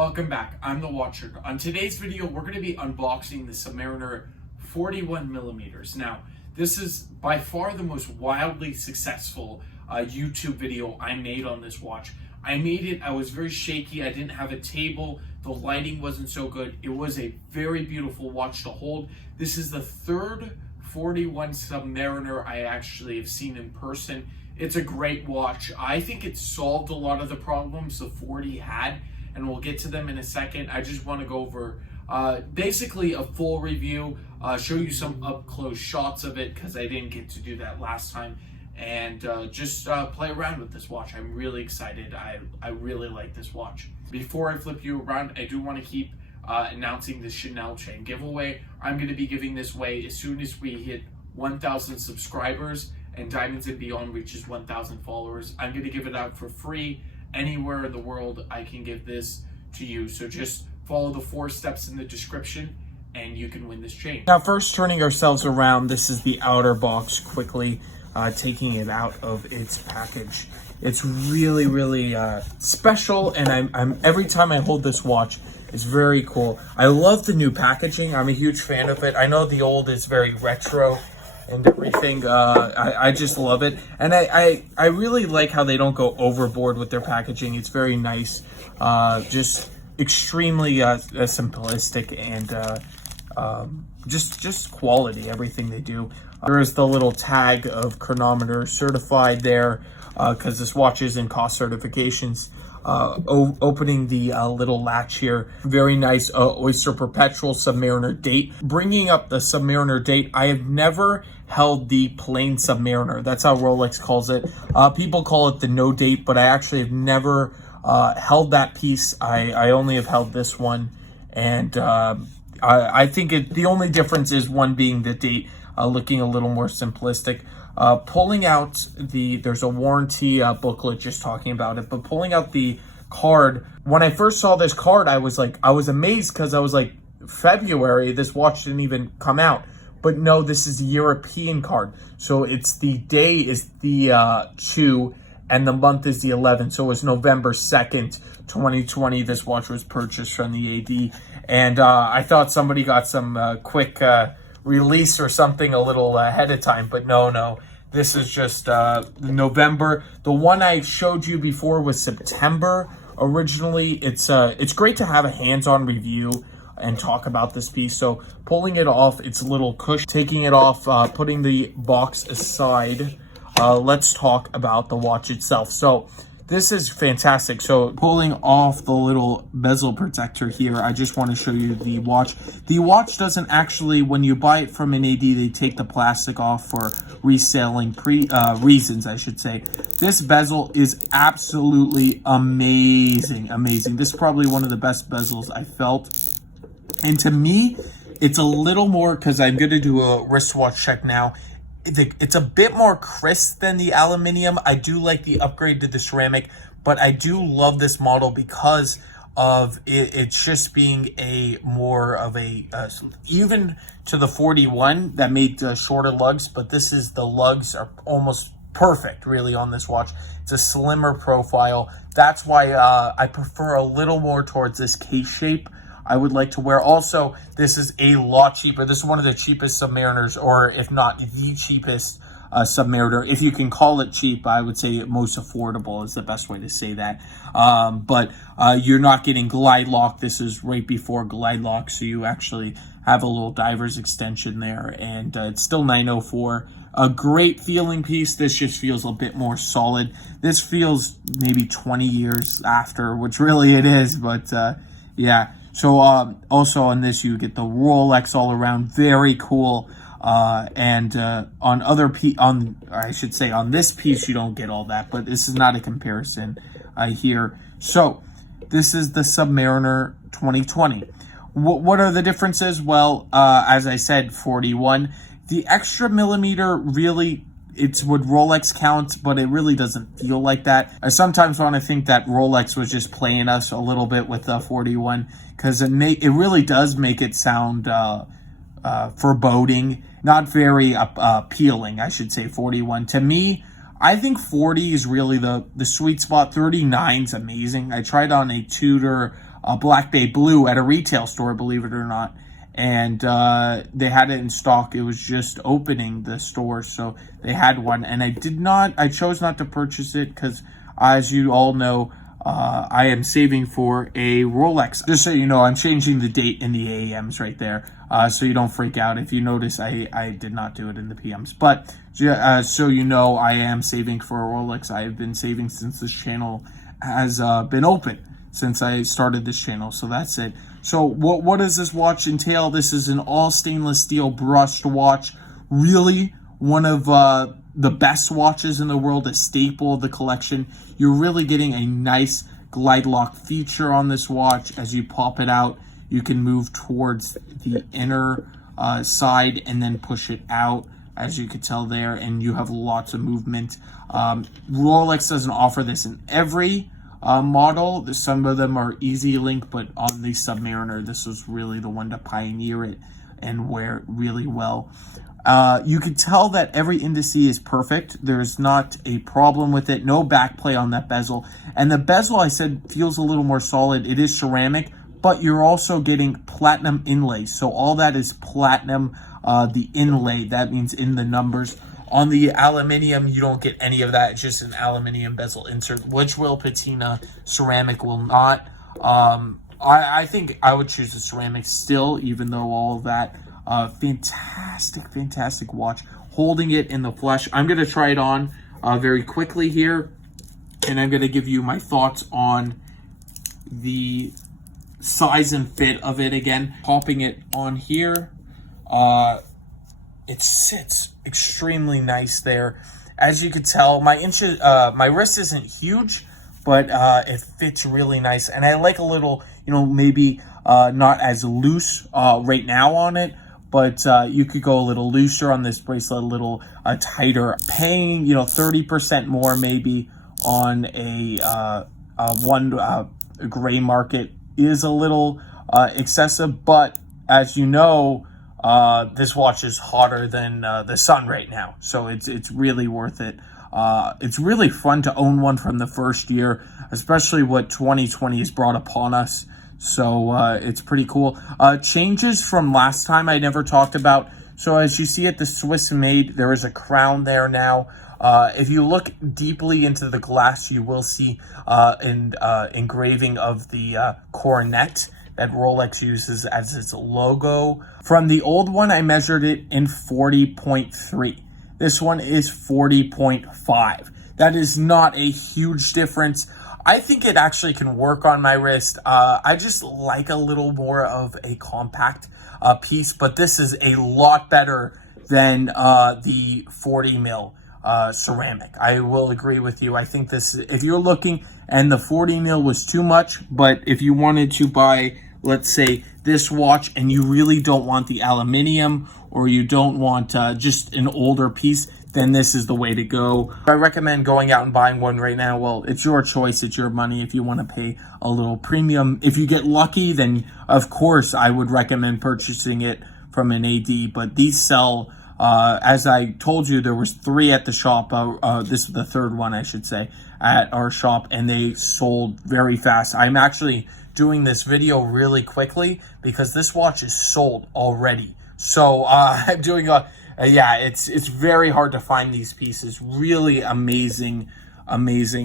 Welcome back, I'm the Watcher. On today's video, we're going to be unboxing the Submariner 41 millimeters. Now, this is by far the most wildly successful YouTube video I made on this watch. I made it, I was very shaky, I didn't have a table, the lighting wasn't so good. It was a very beautiful watch to hold. This is the third 41 Submariner I actually have seen in person. It's a great watch. I think it solved a lot of the problems the 40 had, and we'll get to them in a second. I just want to go over basically a full review, show you some up close shots of it because I didn't get to do that last time, and just play around with this watch. I'm really excited. I really like this watch. Before I flip you around, I do want to keep announcing the Chanel chain giveaway. I'm going to be giving this away as soon as we hit 1,000 subscribers and Diamonds and Beyond reaches 1,000 followers. I'm going to give it out for free. Anywhere in the world I can give this to you. So just follow the 4 steps in the description and you can win this chain. Now, first turning ourselves around, this is the outer box, quickly taking it out of its package. It's really special, and I'm every time I hold this watch, it's very cool. I love the new packaging. I'm a huge fan of it. I know the old is very retro and everything. I just love it, and I really like how they don't go overboard with their packaging. It's very nice, just extremely simplistic, and just quality, everything they do. There is the little tag of chronometer certified there, because this watch is in cost certifications. Opening the little latch here, very nice Oyster Perpetual Submariner date. Bringing up the Submariner date, I have never held the plain Submariner. That's how Rolex calls it. People call it the no date, but I actually have never held that piece. I only have held this one, and I think the only difference is one being the date, looking a little more simplistic. Pulling out there's a warranty booklet just talking about it, but pulling out the card, when I first saw this card, I was amazed, because I was like, February, this watch didn't even come out. But no, this is the European card. So it's the day is the 2 and the month is the 11th. So it's November 2nd, 2020. This watch was purchased from the AD. And I thought somebody got some quick release or something a little ahead of time, but no. This is just November. The one I showed you before was September originally. It's great to have a hands-on review and talk about this piece. So pulling it off, it's a little cushion. Taking it off, putting the box aside, let's talk about the watch itself. So this is fantastic. So pulling off the little bezel protector here, I just want to show you the watch. The watch doesn't actually, when you buy it from an AD, they take the plastic off for reselling reasons, I should say. This bezel is absolutely amazing. This is probably one of the best bezels I felt. And to me, it's a little more, because I'm going to do a wristwatch check now. It's a bit more crisp than the aluminum. I do like the upgrade to the ceramic, but I do love this model because of it's just being a more of a, even to the 41 that made shorter lugs, but the lugs are almost perfect really on this watch. It's a slimmer profile. That's why I prefer a little more towards this case shape. I would like to wear. Also, this is a lot cheaper. This is one of the cheapest Submariners, or if not the cheapest Submariner. If you can call it cheap, I would say most affordable is the best way to say that. But you're not getting glide lock. This is right before glide lock, so you actually have a little diver's extension there, and it's still 904. A great feeling piece. This just feels a bit more solid. This feels maybe 20 years after, which really it is, but yeah. So also on this, you get the Rolex all around, very cool. And on this piece, you don't get all that, but this is not a comparison here. So this is the Submariner 2020. What are the differences? Well, as I said, 41. The extra millimeter really, it's what Rolex counts, but it really doesn't feel like that. I sometimes want to think that Rolex was just playing us a little bit with the 41, because it really does make it sound foreboding, not very appealing, I should say, 41. To me, I think 40 is really the sweet spot. 39 is amazing. I tried on a Tudor Black Bay Blue at a retail store, believe it or not. And they had it in stock. It was just opening the store, so they had one. And I chose not to purchase it because, as you all know, I am saving for a Rolex. Just so you know, I'm changing the date in the AMs right there, so you don't freak out. If you notice, I did not do it in the PMs. But so you know, I am saving for a Rolex. I have been saving since this channel has been open, since I started this channel. So that's it. So what does this watch entail? This is an all stainless steel brushed watch. Really one of the best watches in the world, a staple of the collection. You're really getting a nice glide lock feature on this watch. As you pop it out, you can move towards the inner side and then push it out, as you could tell there, and you have lots of movement. Rolex doesn't offer this in every model. Some of them are easy link, but on the Submariner, this was really the one to pioneer it and wear it really well. You can tell that every indice is perfect. There's not a problem with it. No back play on that bezel. And the bezel, I said, feels a little more solid. It is ceramic, but you're also getting platinum inlay. So all that is platinum, the inlay. That means in the numbers. On the aluminium, you don't get any of that. It's just an aluminium bezel insert, which will patina. Ceramic will not. I think I would choose the ceramic still, even though all of that. Fantastic watch. Holding it in the flesh. I'm going to try it on very quickly here, and I'm going to give you my thoughts on the size and fit of it again. Popping it on here. It sits extremely nice there. As you can tell, my wrist isn't huge, but it fits really nice. And I like a little, maybe not as loose right now on it, but you could go a little looser on this bracelet, a little tighter. Paying, 30% more maybe on a gray market is a little excessive, but as you know, this watch is hotter than the sun right now, so it's really worth it. It's really fun to own one from the first year, especially what 2020 has brought upon us. So it's pretty cool. Changes from last time I never talked about. So as you see at the Swiss made, there is a crown there now. If you look deeply into the glass, you will see an engraving of the coronet that Rolex uses as its logo. From the old one, I measured it in 40.3. This one is 40.5. That is not a huge difference. I think it actually can work on my wrist. I just like a little more of a compact piece, but this is a lot better than the 40 mil ceramic. I will agree with you. I think this, if you're looking, and the 40 mil was too much, but if you wanted to buy, let's say, this watch and you really don't want the aluminium, or you don't want just an older piece, then this is the way to go. I recommend going out and buying one right now. Well, it's your choice, it's your money. If you want to pay a little premium, if you get lucky, then of course I would recommend purchasing it from an AD. But these sell, as I told you, there was 3 at the shop. This is the 3rd one, I should say, at our shop, and they sold very fast. I'm actually doing this video really quickly because this watch is sold already. So I'm doing yeah, it's very hard to find these pieces. Really amazing.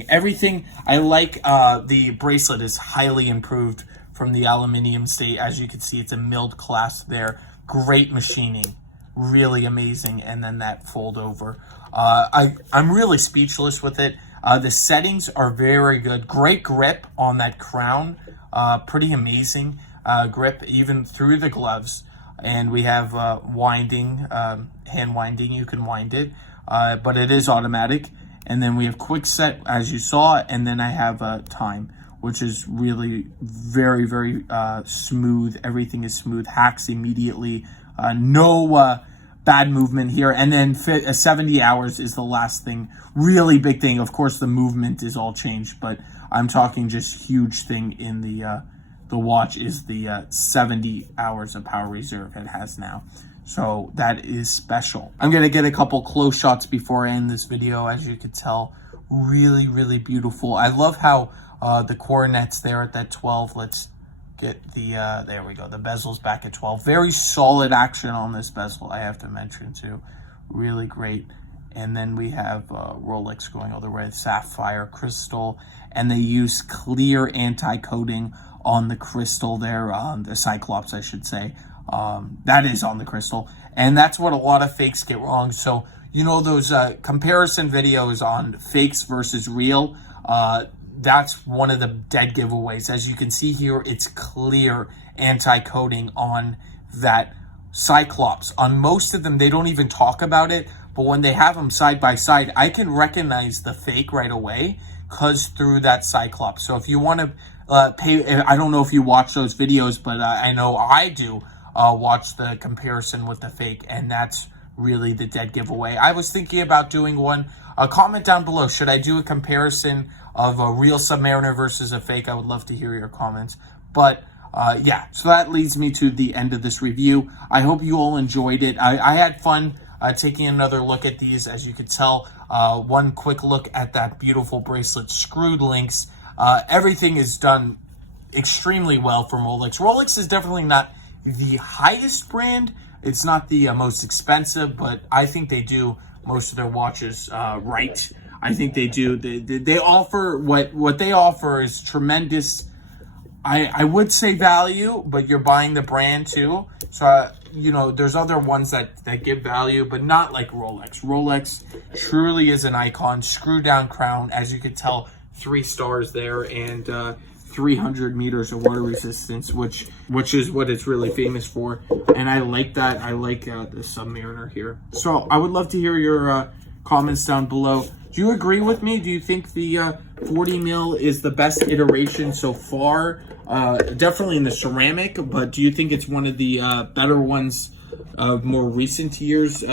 Everything. I like the bracelet is highly improved from the aluminium state. As you can see, it's a milled clasp there. Great machining, really amazing. And then that fold over. I'm really speechless with it. The settings are very good. Great grip on that crown. Pretty amazing grip even through the gloves. And we have winding, hand winding. You can wind it, but it is automatic. And then we have quick set, as you saw, and then I have time, which is really very smooth. Everything is smooth, hacks immediately. No bad movement here. And then 70 hours is the last thing, really big thing. Of course, the movement is all changed, but I'm talking just huge thing in the watch is the 70 hours of power reserve it has now. So that is special. I'm going to get a couple close shots before I end this video. As you can tell, really beautiful. I love how the coronets there at that 12. Let's get the, there we go, the bezel's back at 12. Very solid action on this bezel, I have to mention too. Really great. And then we have Rolex going all the way, sapphire crystal, and they use clear anti-coating on the crystal there, the Cyclops, I should say. That is on the crystal, and that's what a lot of fakes get wrong. So, you know, those comparison videos on fakes versus real, that's one of the dead giveaways. As you can see here, it's clear anti-coating on that Cyclops. On most of them, they don't even talk about it, but when they have them side by side, I can recognize the fake right away because through that Cyclops. So if you want to pay, I don't know if you watch those videos, but I know I do watch the comparison with the fake, and that's really the dead giveaway. I was thinking about doing one. Comment down below, should I do a comparison of a real Submariner versus a fake? I would love to hear your comments. But yeah, so that leads me to the end of this review. I hope you all enjoyed it. I had fun taking another look at these. As you could tell, one quick look at that beautiful bracelet, screwed links. Everything is done extremely well from Rolex. Rolex is definitely not the highest brand. It's not the most expensive, but I think they do most of their watches right. I think they do. They offer what they offer is tremendous. I would say value, but you're buying the brand too. So, you know, there's other ones that give value, but not like Rolex. Rolex truly is an icon. Screw down crown, as you can tell, 3 stars there, and 300 meters of water resistance, which is what it's really famous for. And I like that. I like the Submariner here. So I would love to hear your comments down below. Do you agree with me? Do you think the 40 mil is the best iteration so far? Definitely in the ceramic, but do you think it's one of the better ones of more recent years,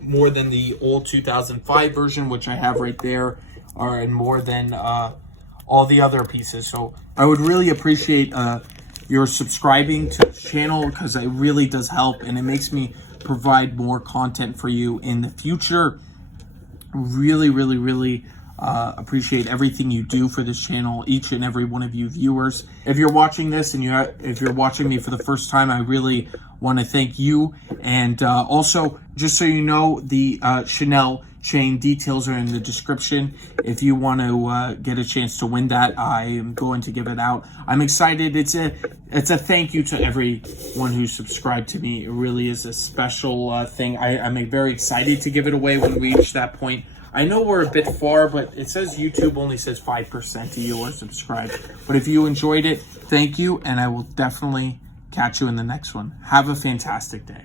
more than the old 2005 version, which I have right there, and more than all the other pieces? So I would really appreciate your subscribing to the channel, because it really does help, and it makes me provide more content for you in the future. Really appreciate everything you do for this channel, each and every one of you viewers. If you're watching this and if you're watching me for the first time, I really want to thank you. And also, just so you know, the Chanel chain details are in the description. If you want to get a chance to win that, I am going to give it out. I'm excited. It's a thank you to everyone who subscribed to me. It really is a special thing. I'm very excited to give it away when we reach that point. I know we're a bit far, but it says YouTube only says 5% of you are subscribed. But if you enjoyed it, thank you, and I will definitely catch you in the next one. Have a fantastic day.